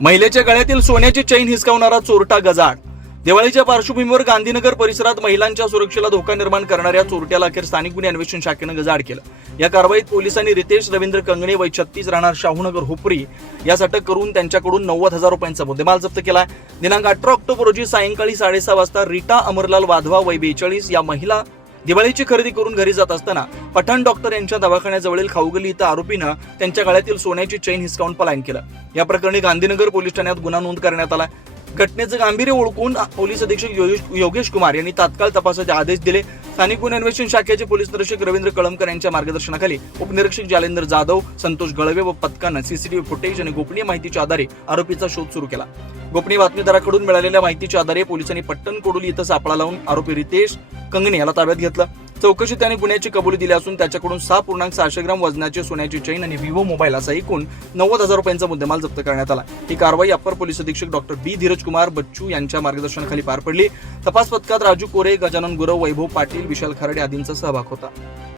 महिलेच्या गळ्यातील सोन्याची चैन हिसकावणारा चोरटा गजाड दिवाळीच्या पार्श्वभूमीवर गांधीनगर परिसरात महिलांच्या सुरक्षेला धोका निर्माण करणाऱ्या चोरट्याला अखेर स्थानिक गुन्हे अन्वेषण शाखेनं गजाड केलं. या कारवाईत पोलिसांनी रितेश रवींद्र कंगणे वय छत्तीस राहणार शाहूनगर हुपरी यास अटक करून त्यांच्याकडून नव्वद हजार रुपयांचा मुद्देमाल जप्त केला दिनांक अठरा ऑक्टोबर रोजी सायंकाळी साडेसहा वाजता रीटा अमरलाल वाधवा वय बेचाळीस या महिला दिवाळीची खरेदी करून घरी जात असताना पठाण डॉक्टर यांच्या दवाखान्याजवळील खाऊगली इथं आरोपीनं त्यांच्या गळ्यातील सोन्याची चैन हिसकावून पलायन केलं. या प्रकरणी गांधीनगर पोलीस ठाण्यात गुन्हा नोंद करण्यात आला. घटनेचं गांभीर्य ओळखून पोलीस अधीक्षक योगेश- योगेश कुमार यांनी तात्काळ तपासाचे आदेश दिले. स्थानिक गुन्हे अन्वेषण शाखेचे पोलीस निरीक्षक रवींद्र कळमकर यांच्या मार्गदर्शनाखाली उपनिरीक्षक जालेंद्र जाधव संतोष गळवे व पथकानं सीसीटीव्ही फुटेज आणि गोपनीय माहितीच्या आधारे आरोपीचा शोध सुरू केला. गोपनीय बातमीदाराकडून मिळालेल्या माहितीच्या आधारे पोलिसांनी पट्टण कोडोली इथं सापळा लावून आरोपी रितेश कंगणे याला ताब्यात घेतलं. चौकशीत त्याने गुन्ह्याची कबुली दिली असून त्याच्याकडून सहा पूर्णांक सहाशे ग्राम वजनाची सोन्याची चैन आणि विवो मोबाईल असा एकूण नव्वद हजार रुपयांचा मुद्देमाल जप्त करण्यात आला. ही कारवाई अप्पर पोलीस अधीक्षक डॉक्टर बी. धीरज कुमार बच्चू यांच्या मार्गदर्शनाखाली पार पडली. तपास पथकात राजू कोरे गजानन गुरव वैभव पाटील विशाल खराडे आदींचा सहभाग होता.